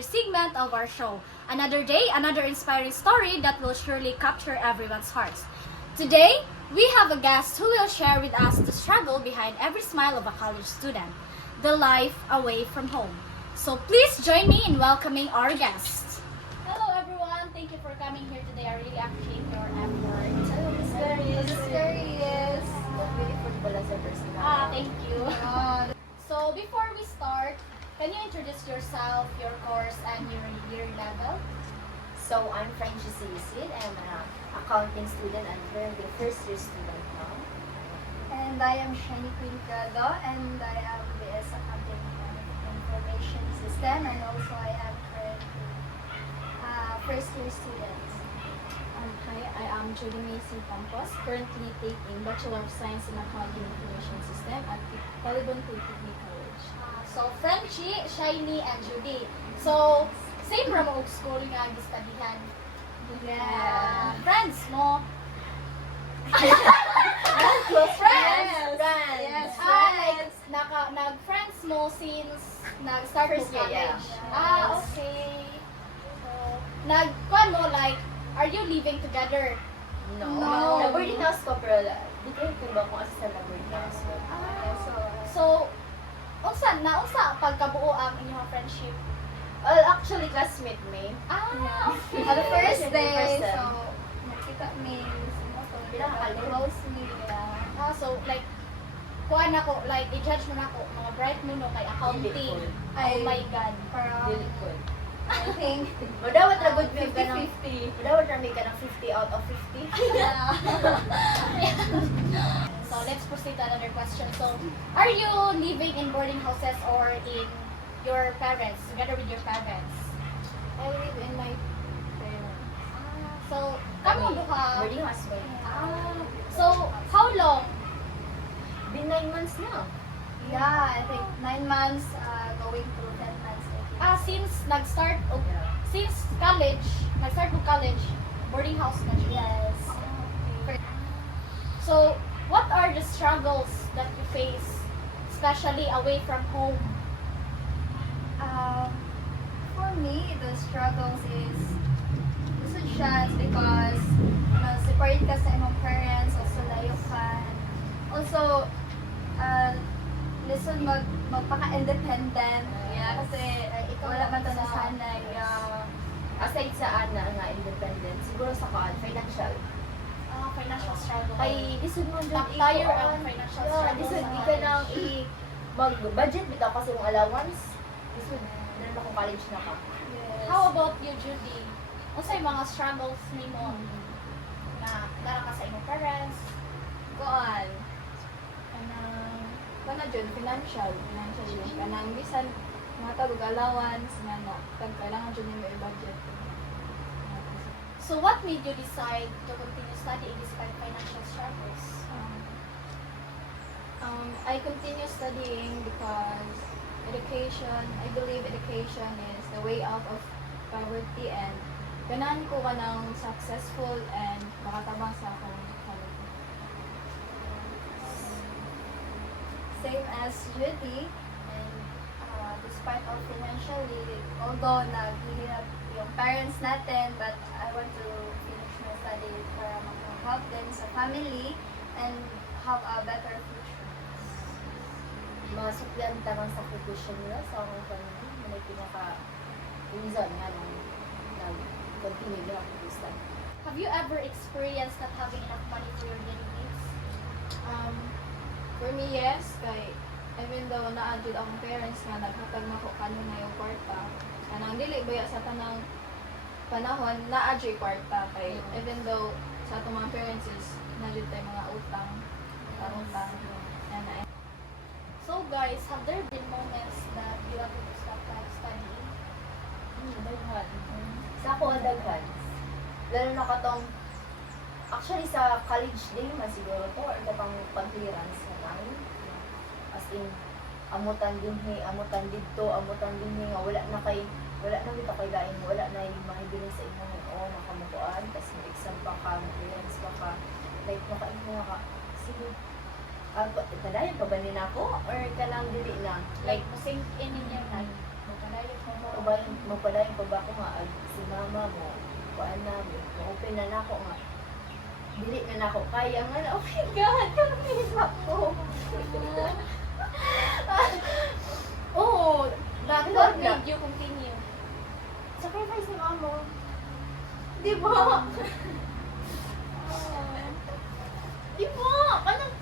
another segment of our show. Another day, another inspiring story that will surely capture everyone's hearts. Today, we have a guest who will share with us the struggle behind every smile of a college student, the life away from home. So please join me in welcoming our guest. Hello everyone, thank you for coming here today. I really appreciate your effort. Hello, Miss Carius. Beautiful pala sa personal. Thank you. So before we start, can you introduce yourself, your course, and your year level? So, I'm Francis Isid. I'm an accounting student and we're the first year student now. And I am Shani Quincado, and I am BS Accounting and Information System, and also I am currently first year student. Hi, I am Judy Macy Campos, currently taking Bachelor of Science in Accounting Information System at Taliban Polytechnic College. So Frenchie, Shiny, and Judy. So same ra mo og school nga gistudyhan. Yeah. Friends mo. Close Friends. Friends. Yes, Like friends. nag-friends mo since nag-start mo First year, college. yeah. Okay. So nag-kuan mo like are you living together? No. No. Na-boarding house ko, pero di kayo kung ba kung asa sa na-boarding house ko. So unsa pagkabuo ang inyong friendship? Well, actually, classmate me. Okay. On the first First day, sem. so nakita me Pinakakalin. close me. Yeah. So like kuan ako like i-judge mo nako mga bright mo no kay accounting. Beautiful. Oh my god. Parang Beautiful. I think Madawat na good view ka ng 50-50. Madawat na may ka ng 50 out of 50. Yeah. So let's proceed to another question. So are you living in boarding houses or in your parents together with your parents? I live in my parents. So kamo duha. Boarding house ko. So how long? Been 9 months na. Yeah, I think 9 months, going through 10 months. I think. Since since college, nag-start mo college, boarding house na siya. Yes. So, what are the struggles that you face, especially away from home? For me, the struggles is lisod siya because separate ka sa imong parents, also layo ka. Also, lisod magpaka-independent. Yes. Kasi wala man to nasanay. Aside sa ana nga independent, siguro sa financial. Financial struggle. Kay lisod mo dyan Tayo ang financial struggle lisod sa ka nang mag-budget bitaw kasi yung allowance. Lisod na akong college na ka. Yes. How about you, Judy? Ano yung mga struggles nimo na dara ka sa imong parents? Kuan. Kana jud financial yun. Kanang bisan mga tagog allowance nga na kag kailangan jud nimo i-budget. So what made you decide to continue studying despite financial struggles? I continue studying because I believe education is the way out of poverty and ganahan ko ka ng successful and makatabang sa akong quality. Same as Judy, and despite of financially, although naghihirap yung parents natin, but I want to finish my study para makahelp them sa family and have a better future. Mga suplan tamang sakripisyon nila sa akong family. May pinaka-reason nga nung nag-continue na ako to study. Have you ever experienced not having enough money for your daily needs? For me, yes. Kay, even though na-adjud akong parents nga naghatag na ko kanon na yung kwarta, kanang dili baya sa tanang panahon, na-adjud kwarta. Kay, even though sa atong mga parents is na-adjud tayo mga utang. And So guys, have there been moments that you wanted to stop studying? Daghan. Sa ako ang daghan. Lalo na katong, actually sa college day man siguro to, or katong pag-clearance na tayo. As in, amutan dito, amutan din nga, wala na dito kay lain, wala na yung mga bilin sa inyo, nakamukuan, tapos may exam pa ka, may clearance pa ka, like, makain ka, sige, tadayan pa ba nila ako? Or ka lang dili na? Like, sink in ninyo na. Magpadayon pa ba ako nga si mama mo, kuan na open na nako nga. Dili na nako kaya nga na, oh my god, kami ako. Oh, But Lord what na. made you continue? Sacrifice ni mama. Di ba? Di ba? Kanang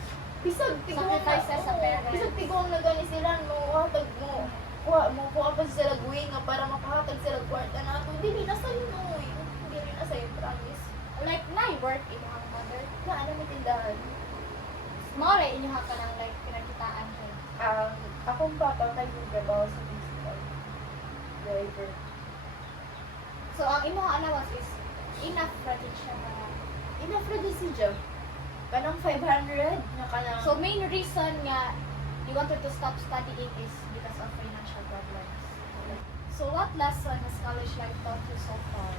bisag tigong Sacrifices sa parents. Bisag tigong na gani sila mo hatag mo. Kuha pa sila guwing nga para makahatag sila kwarta na ato. Dili na sa'yo no. Dili na sa'yo, promise. Like, na-work inyong mother? Na ano may tindahan. More inyong ka ng like, pinakitaan kayo. Akong papa kay trabaho sa physical driver. So, ang inyong allowance is enough for siya na. Enough na din si Joe. Kanang 500 na kanang... So, main reason nga you wanted to stop studying is because of financial problems. So, what lesson has college life taught you so far?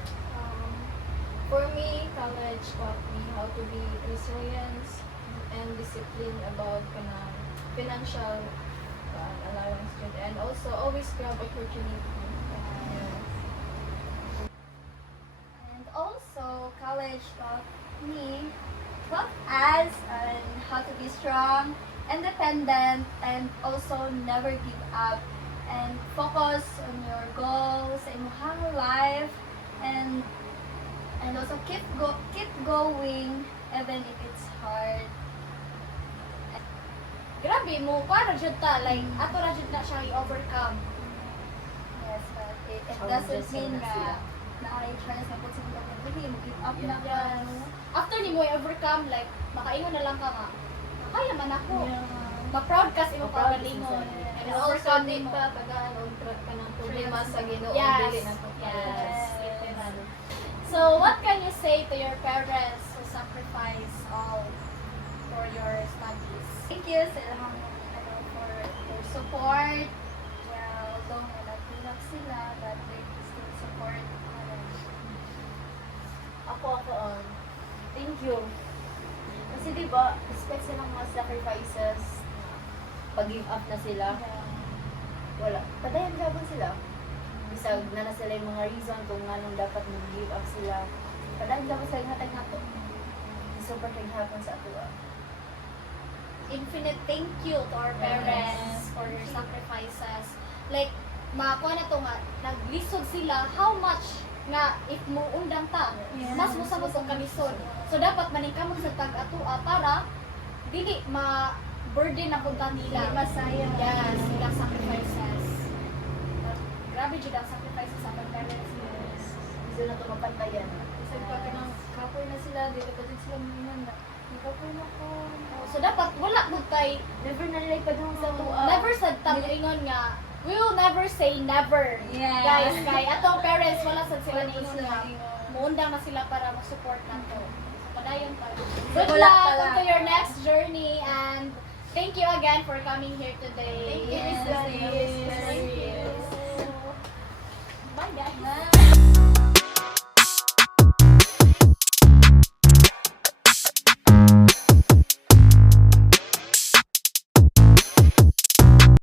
For me, college taught me how to be resilient and disciplined about financial allowance and also always grab opportunity. And also, college taught us on how to be strong, independent, and also never give up and focus on your goals in your life and also keep going even if it's hard. Grabe mo, para jud ta, like, ato ra jud na siya i-overcome. Yes, but it Challenges doesn't mean na sila. na i-chance na po sila hindi mo give up na ka. After ni mo i-overcome, like, makaingon na lang ka nga, kaya man ako. Ma-proud ka sa imong Ma-proud pagalingon. ka sa And And also, overcome di mo. pa tagaan o ka ng problema sa Ginoo, Yes. dili na to. Yes. So, what can you say to your parents who sacrifice all for your studies? Thank you sa ilang for their support. Well, although may nagtulak sila, but they still support college. Ako, thank you. Kasi di ba, despite silang mga sacrifices, pag-give up na sila, wala. Padayan gabon sila. Bisag na sila yung mga reason kung anong dapat mag-give up sila. Padayan gabon sila yung hatag na to. Super naghapon sa ato. Infinite thank you to our parents for your sacrifices. Like, makakuha na to nga, naglisod sila how much nga if mo undang ta, mas mo sa mong kalisod. So, dapat maningkamot sa tag-atua para dili ma-burden na punta nila. Masaya. Yes, silang sacrifices. Grabe jud ang sacrifices sa mga parents. Gusto na ito mapantayan. Kasi pag kapoy na sila, dito pa din sila mingan na. Kapoy na ko. So, dapat wala mo tay Never na nila ipadung sa tuwa. never sa tamingon nga we will never say never. Yes. Guys, kay atong parents wala sad sila ningon nga muundang na sila para mag-support nato. So padayon pa. Good wala luck pala. to your next journey and thank you again for coming here today. Thank you, Miss Yes, Gladys. thank you. Thank you.